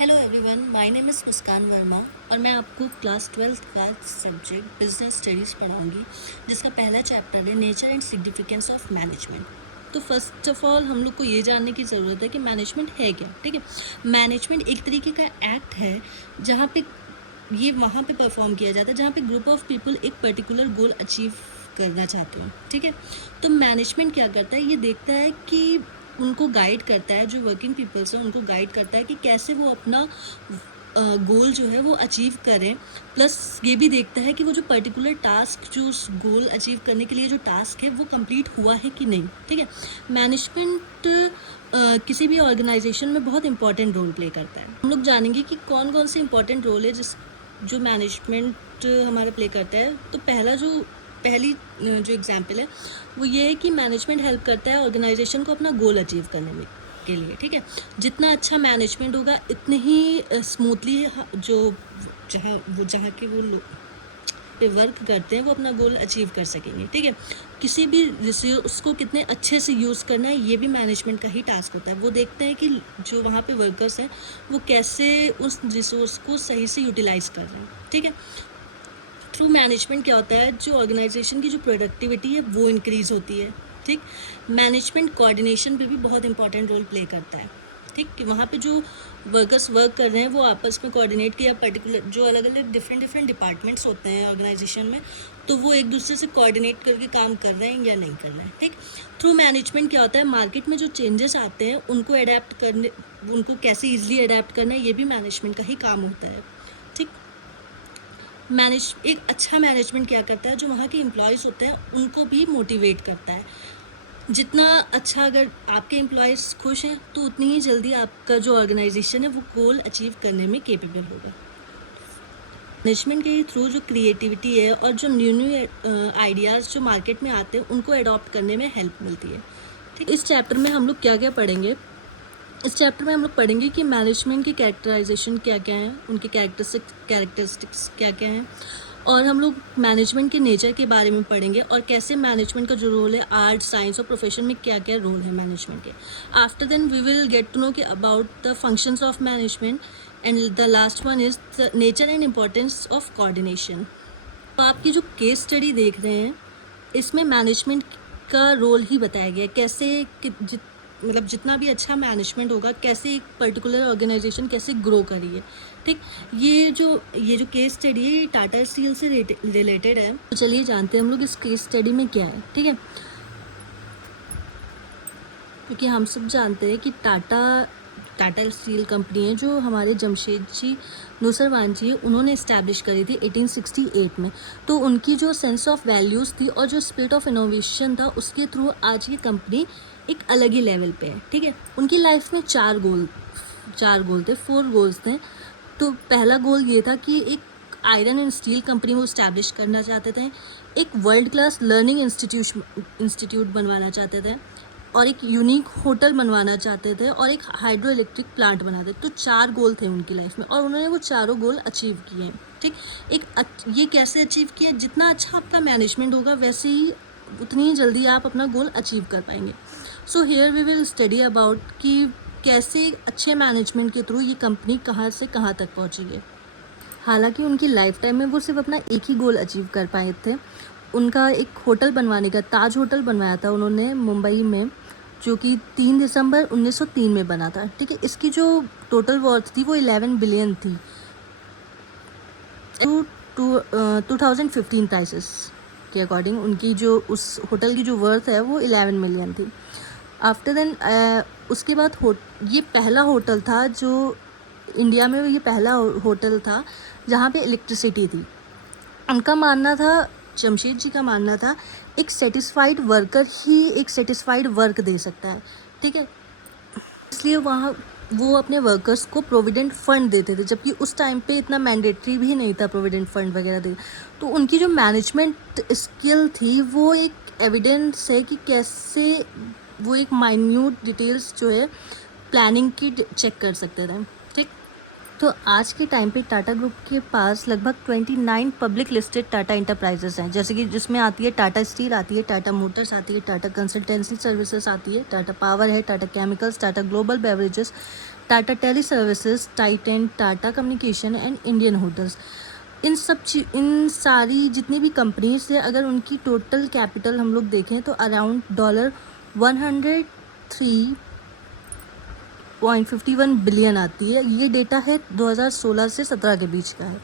Hello everyone, my name is Muskan Verma और मैं आपको क्लास 12th का सब्जेक्ट बिजनेस स्टडीज़ पढ़ाऊंगी, जिसका पहला चैप्टर है nature and significance of management. तो फर्स्ट ऑफ ऑल हम लोग को ये जानने की ज़रूरत है कि मैनेजमेंट है क्या। ठीक है, मैनेजमेंट एक तरीके का एक्ट है जहाँ पे ये वहाँ पे परफॉर्म किया जाता है जहाँ पे ग्रुप ऑफ पीपल एक पर्टिकुलर गोल अचीव करना चाहते हो। ठीक है, तो मैनेजमेंट क्या करता है, ये देखता है कि उनको गाइड करता है, जो वर्किंग पीपल्स हैं उनको गाइड करता है कि कैसे वो अपना गोल जो है वो अचीव करें। प्लस ये भी देखता है कि वो जो पर्टिकुलर टास्क, जो उस गोल अचीव करने के लिए जो टास्क है वो कंप्लीट हुआ है कि नहीं। ठीक है, मैनेजमेंट किसी भी ऑर्गेनाइजेशन में बहुत इंपॉर्टेंट रोल प्ले करता है। हम लोग जानेंगे कि कौन कौन से इंपॉर्टेंट रोल है जो मैनेजमेंट हमारा प्ले करता है। तो पहली जो एग्जांपल है वो ये है कि मैनेजमेंट हेल्प करता है ऑर्गेनाइजेशन को अपना गोल अचीव करने में के लिए। ठीक है, जितना अच्छा मैनेजमेंट होगा इतने ही स्मूथली जहाँ के वो लोग पे वर्क करते हैं वो अपना गोल अचीव कर सकेंगे। ठीक है, किसी भी रिसोर्स को कितने अच्छे से यूज़ करना है ये भी मैनेजमेंट का ही टास्क होता है। वो देखते हैं कि जो वहाँ पे वर्कर्स हैं वो कैसे उस रिसोर्स को सही से यूटिलाइज़ कर रहे हैं। ठीक है, थ्रू मैनेजमेंट क्या होता है, जो ऑर्गेनाइजेशन की जो प्रोडक्टिविटी है वो इंक्रीज़ होती है। ठीक, मैनेजमेंट कोऑर्डिनेशन भी बहुत इंपॉर्टेंट रोल प्ले करता है। ठीक, कि वहाँ पे जो वर्कर्स वर्क कर रहे हैं वो आपस में कोऑर्डिनेट किया, पर्टिकुलर जो अलग अलग डिफरेंट डिपार्टमेंट्स होते हैं ऑर्गेनाइजेशन में, तो वो एक दूसरे से कोऑर्डिनेट करके काम कर रहे हैं या नहीं कर रहे हैं। ठीक, थ्रू मैनेजमेंट क्या होता है, मार्केट में जो चेंजेस आते हैं उनको अडेप्ट करने, उनको कैसे ईजिली अडेप्ट करना है ये भी मैनेजमेंट का ही काम होता है। ठीक, एक अच्छा मैनेजमेंट क्या करता है, जो वहाँ के एम्प्लॉयज़ होते हैं उनको भी मोटिवेट करता है। जितना अच्छा, अगर आपके एम्प्लॉयज़ खुश हैं तो उतनी ही जल्दी आपका जो ऑर्गेनाइजेशन है वो गोल अचीव करने में केपेबल होगा। मैनेजमेंट के थ्रू जो क्रिएटिविटी है और जो न्यू आइडियाज़ जो मार्केट में आते हैं उनको अडॉप्ट करने में हेल्प मिलती है। ठीक, इस चैप्टर में हम लोग क्या क्या पढ़ेंगे, इस चैप्टर में हम लोग पढ़ेंगे कि मैनेजमेंट की कैरेक्टराइजेशन क्या क्या है, उनके कैरेक्टरिस्टिक्स क्या क्या हैं, और हम लोग मैनेजमेंट के नेचर के बारे में पढ़ेंगे और कैसे मैनेजमेंट का जो रोल है आर्ट, साइंस और प्रोफेशन में क्या क्या रोल है मैनेजमेंट के। After then we will get to know कि about the functions of management, and the last one is the nature and importance of coordination. तो आपकी जो केस स्टडी देख रहे हैं इसमें मैनेजमेंट का रोल ही बताया गया है, कैसे मतलब जितना भी अच्छा मैनेजमेंट होगा कैसे एक पर्टिकुलर ऑर्गेनाइजेशन कैसे ग्रो करी है। ठीक, ये जो केस स्टडी है ये टाटा स्टील से रिलेटेड है। तो चलिए जानते हैं हम लोग इस केस स्टडी में क्या है। ठीक है, क्योंकि हम सब जानते हैं कि टाटा स्टील कंपनी है जो हमारे जमशेदजी नूसरवान जी उन्होंने इस्टेब्लिश करी थी 1868 में। तो उनकी जो सेंस ऑफ वैल्यूज़ थी और जो स्पिरिट ऑफ इनोवेशन था उसके थ्रू आज ये कंपनी एक अलग ही लेवल पे है। ठीक है, उनकी लाइफ में चार गोल थे, 4 गोल्स थे। तो पहला गोल ये था कि एक आयरन एंड स्टील कंपनी वो इस्टेब्लिश करना चाहते थे, एक वर्ल्ड क्लास लर्निंग इंस्टीट्यूट बनवाना चाहते थे, और एक यूनिक होटल बनवाना चाहते थे, और एक हाइड्रो इलेक्ट्रिक प्लांट बनाते थे। तो 4 गोल थे उनकी लाइफ में और उन्होंने वो चारों गोल अचीव किए हैं। ठीक, ये कैसे अचीव किया, जितना अच्छा आपका मैनेजमेंट होगा वैसे ही उतनी ही जल्दी आप अपना गोल अचीव कर पाएंगे। So here we will study about कि कैसे अच्छे मैनेजमेंट के थ्रू ये कंपनी कहाँ से कहाँ तक पहुँची है। हालांकि उनकी लाइफ टाइम में वो सिर्फ अपना एक ही गोल अचीव कर पाए थे। उनका एक होटल बनवाने का, ताज होटल बनवाया था उन्होंने मुंबई में, जो कि 3 दिसंबर 1903 में बना था। ठीक है, इसकी जो टोटल वर्थ थी वो 11 बिलियन थी 2015 प्राइसेस के अकॉर्डिंग। उनकी जो उस होटल की जो वर्थ है वो 11 मिलियन थी। आफ्टर देन उसके बाद ये पहला होटल था जो इंडिया में, ये पहला होटल था जहाँ पे इलेक्ट्रिसिटी थी। उनका मानना था, जमशेद जी का मानना था, एक सेटिस्फाइड वर्कर ही एक सेटिस्फाइड वर्क दे सकता है। ठीक है, इसलिए वहाँ वो अपने वर्कर्स को प्रोविडेंट फ़ंड देते थे, जबकि उस टाइम पे इतना मैंडेटरी भी नहीं था प्रोविडेंट फ़ंड वगैरह दे। तो उनकी जो मैनेजमेंट स्किल थी वो एक एविडेंस है कि कैसे वो एक माइन्यूट डिटेल्स जो है प्लानिंग की चेक कर सकते थे। ठीक, तो आज के टाइम पे टाटा ग्रुप के पास लगभग 29 पब्लिक लिस्टेड टाटा इंटरप्राइजेस हैं, जैसे कि जिसमें आती है टाटा स्टील, आती है टाटा मोटर्स, आती है टाटा कंसल्टेंसी सर्विसेज, आती है टाटा पावर है, Tata Chemicals, Tata Global Beverages, Tata Teleservices, Titan, Tata Communication and Indian Hotels. इन सारी जितनी भी कंपनीज है, अगर उनकी टोटल कैपिटल हम लोग देखें तो अराउंड $103.51 बिलियन आती है। ये डेटा है 2016 से 17 के बीच का है,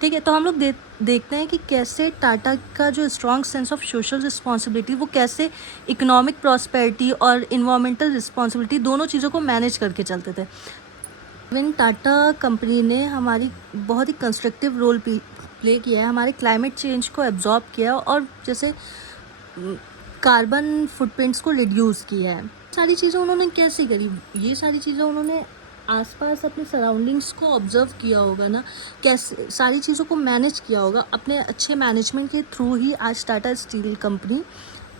ठीक है। तो हम लोग देखते हैं कि कैसे टाटा का जो strong sense of social responsibility, वो कैसे इकोनॉमिक प्रॉस्पेरिटी और इन्वायरमेंटल रिस्पॉन्सिबिलिटी दोनों चीज़ों को मैनेज करके चलते थे। इवन टाटा कंपनी ने हमारी बहुत ही कंस्ट्रक्टिव रोल प्ले किया है, हमारे क्लाइमेट चेंज को एब्जॉर्ब किया और जैसे कार्बन फुटप्रिंट्स को रिड्यूस किया है। सारी चीज़ें उन्होंने कैसे करी? ये सारी चीज़ें उन्होंने आसपास अपने सराउंडिंग्स को ऑब्जर्व किया होगा ना, कैसे सारी चीज़ों को मैनेज किया होगा। अपने अच्छे मैनेजमेंट के थ्रू ही आज टाटा स्टील कंपनी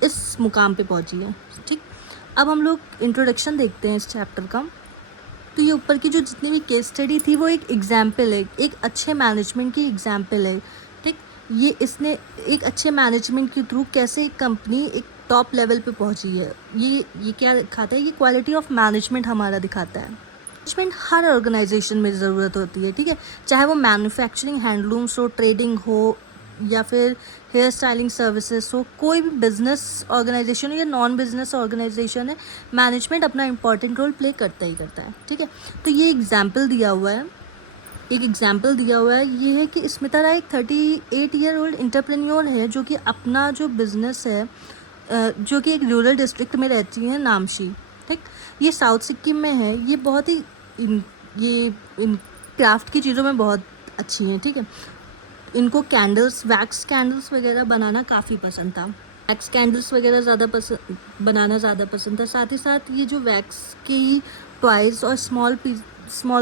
इस मुकाम पे पहुंची है, ठीक। अब हम लोग इंट्रोडक्शन देखते हैं इस चैप्टर का। तो ये ऊपर की जो जितनी भी केस स्टडी थी वो एक एग्जाम्पल है, एक अच्छे मैनेजमेंट की एग्जाम्पल है, ठीक। ये इसने एक अच्छे मैनेजमेंट के थ्रू कैसे एक कंपनी एक टॉप लेवल पे पहुंची है, ये क्या दिखाता है? ये क्वालिटी ऑफ मैनेजमेंट हमारा दिखाता है। मैनेजमेंट हर ऑर्गेनाइजेशन में ज़रूरत होती है, ठीक है। चाहे वो मैन्युफैक्चरिंग, हैंडलूम्स हो, ट्रेडिंग हो या फिर हेयर स्टाइलिंग सर्विसेज हो, कोई भी बिजनेस ऑर्गेनाइजेशन हो या नॉन बिजनेस ऑर्गेनाइजेशन है, मैनेजमेंट अपना इंपॉर्टेंट रोल प्ले करता ही करता है, ठीक है। तो ये एग्जाम्पल दिया हुआ है, ये है कि स्मिता राय एक 38 ईयर ओल्ड एंटरप्रेन्योर है जो कि अपना जो बिज़नेस है, जो कि एक रूरल डिस्ट्रिक्ट में रहती हैं, नामशी, ठीक। ये साउथ सिक्किम में है। ये बहुत ही इन क्राफ्ट की चीज़ों में बहुत अच्छी हैं, ठीक है। इनको कैंडल्स, वैक्स कैंडल्स वगैरह बनाना काफ़ी पसंद था। वैक्स कैंडल्स वगैरह बनाना ज़्यादा पसंद था। साथ ही साथ ये जो वैक्स की टॉयज़ और स्मॉल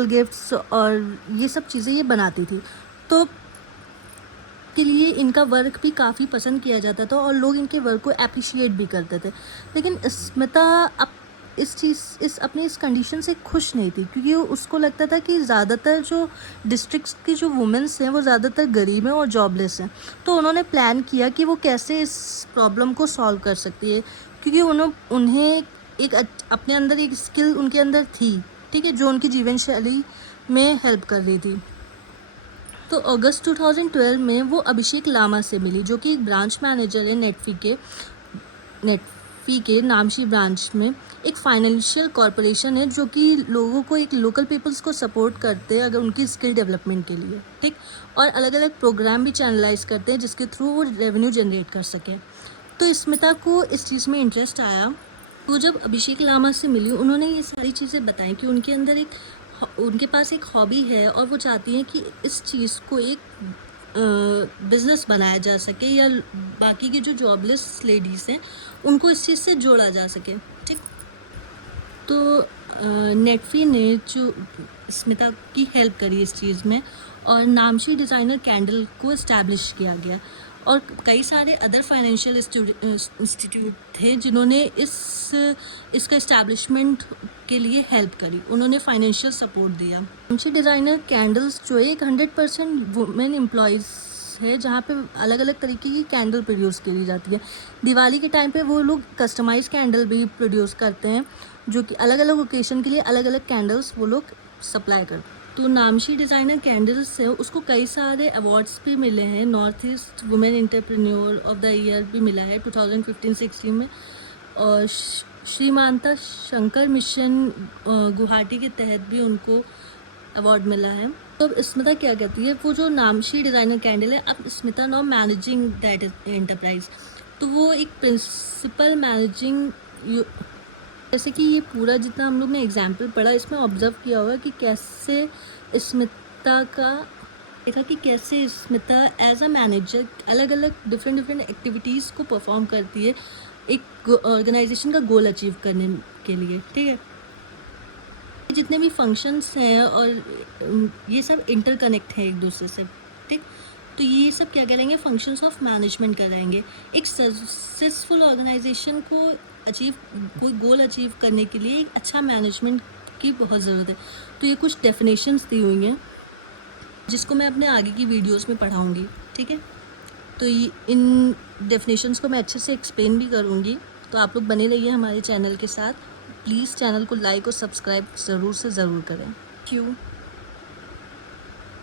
गिफ्ट्स और ये सब चीज़ें ये बनाती थी, तो के लिए इनका वर्क भी काफ़ी पसंद किया जाता था और लोग इनके वर्क को अप्रिशिएट भी करते थे। लेकिन स्मिता अपनी इस कंडीशन से खुश नहीं थी, क्योंकि उसको लगता था कि ज़्यादातर जो डिस्ट्रिक्ट्स की जो वुमेंस हैं वो ज़्यादातर गरीब हैं और जॉबलेस हैं। तो उन्होंने प्लान किया कि वो कैसे इस प्रॉब्लम को सॉल्व कर सकती है, क्योंकि उन्हें एक अपने अंदर एक स्किल उनके अंदर थी, ठीक है, जो उनकी जीवन शैली में हेल्प कर रही थी। तो अगस्त 2012 में वो अभिषेक लामा से मिली, जो कि एक ब्रांच मैनेजर है नेटफी के नामशी ब्रांच में। एक फाइनेंशियल कॉरपोरेशन है जो कि लोगों को, एक लोकल पीपल्स को सपोर्ट करते हैं अगर उनकी स्किल डेवलपमेंट के लिए, ठीक। और अलग अलग प्रोग्राम भी चैनलाइज करते हैं जिसके थ्रू वो रेवेन्यू जनरेट कर सके। तो स्मिता को इस चीज़ में इंटरेस्ट आया। वो जब अभिषेक लामा से मिली, उन्होंने ये सारी चीज़ें बताई कि उनके पास एक हॉबी है और वो चाहती हैं कि इस चीज़ को एक बिज़नेस बनाया जा सके, या बाकी की जो जॉबलेस लेडीज़ हैं उनको इस चीज़ से जोड़ा जा सके, ठीक। तो नेटफी ने जो स्मिता की हेल्प करी इस चीज़ में, और नामशी डिज़ाइनर कैंडल को इस्टेब्लिश किया गया। और कई सारे अदर फाइनेंशियल इंस्टीट्यूट थे जिन्होंने इसका इस्टेब्लिशमेंट के लिए हेल्प करी, उन्होंने फाइनेंशियल सपोर्ट दिया। नामशी डिज़ाइनर कैंडल्स जो एक 100% वुमेन एम्प्लॉयज़ है, जहाँ पे अलग अलग तरीके की कैंडल प्रोड्यूस करी जाती है। दिवाली के टाइम पे वो लोग कस्टमाइज कैंडल भी प्रोड्यूस करते हैं, जो कि अलग अलग ओकेशन के लिए अलग अलग कैंडल्स वो लोग सप्लाई करते हैं। तो नामशी डिज़ाइनर कैंडल्स है, उसको कई सारे अवार्ड्स भी मिले हैं। North east women entrepreneur of the year भी मिला है 2015-16 में, और श्रीमानता शंकर मिशन गुवाहाटी के तहत भी उनको अवार्ड मिला है। तो अब स्मिता क्या कहती है, वो जो नामशी डिज़ाइनर कैंडल है, अब Smita now managing that enterprise, तो वो एक प्रिंसिपल मैनेजिंग, जैसे कि ये पूरा जितना हम लोग ने एग्जाम्पल पढ़ा, इसमें ऑब्जर्व किया होगा कि कैसे स्मिता एज अ मैनेजर अलग अलग डिफरेंट एक्टिविटीज़ को परफॉर्म करती है एक ऑर्गेनाइजेशन का गोल अचीव करने के लिए, ठीक है। जितने भी फंक्शंस हैं और ये सब इंटरकनेक्ट है एक दूसरे से, ठीक। तो ये सब क्या करेंगे, फंक्शंस ऑफ मैनेजमेंट कराएंगे। एक सक्सेसफुल ऑर्गेनाइजेशन को कोई गोल अचीव करने के लिए एक अच्छा मैनेजमेंट की बहुत ज़रूरत है। तो ये कुछ डेफिनेशंस दी हुई हैं जिसको मैं अपने आगे की वीडियोस में पढ़ाऊँगी, ठीक है। तो इन डेफिनेशंस को मैं अच्छे से एक्सप्लेन भी करूँगी, तो आप लोग बने रहिए हमारे चैनल के साथ। प्लीज़ चैनल को लाइक और सब्सक्राइब ज़रूर से ज़रूर करें। Thank you.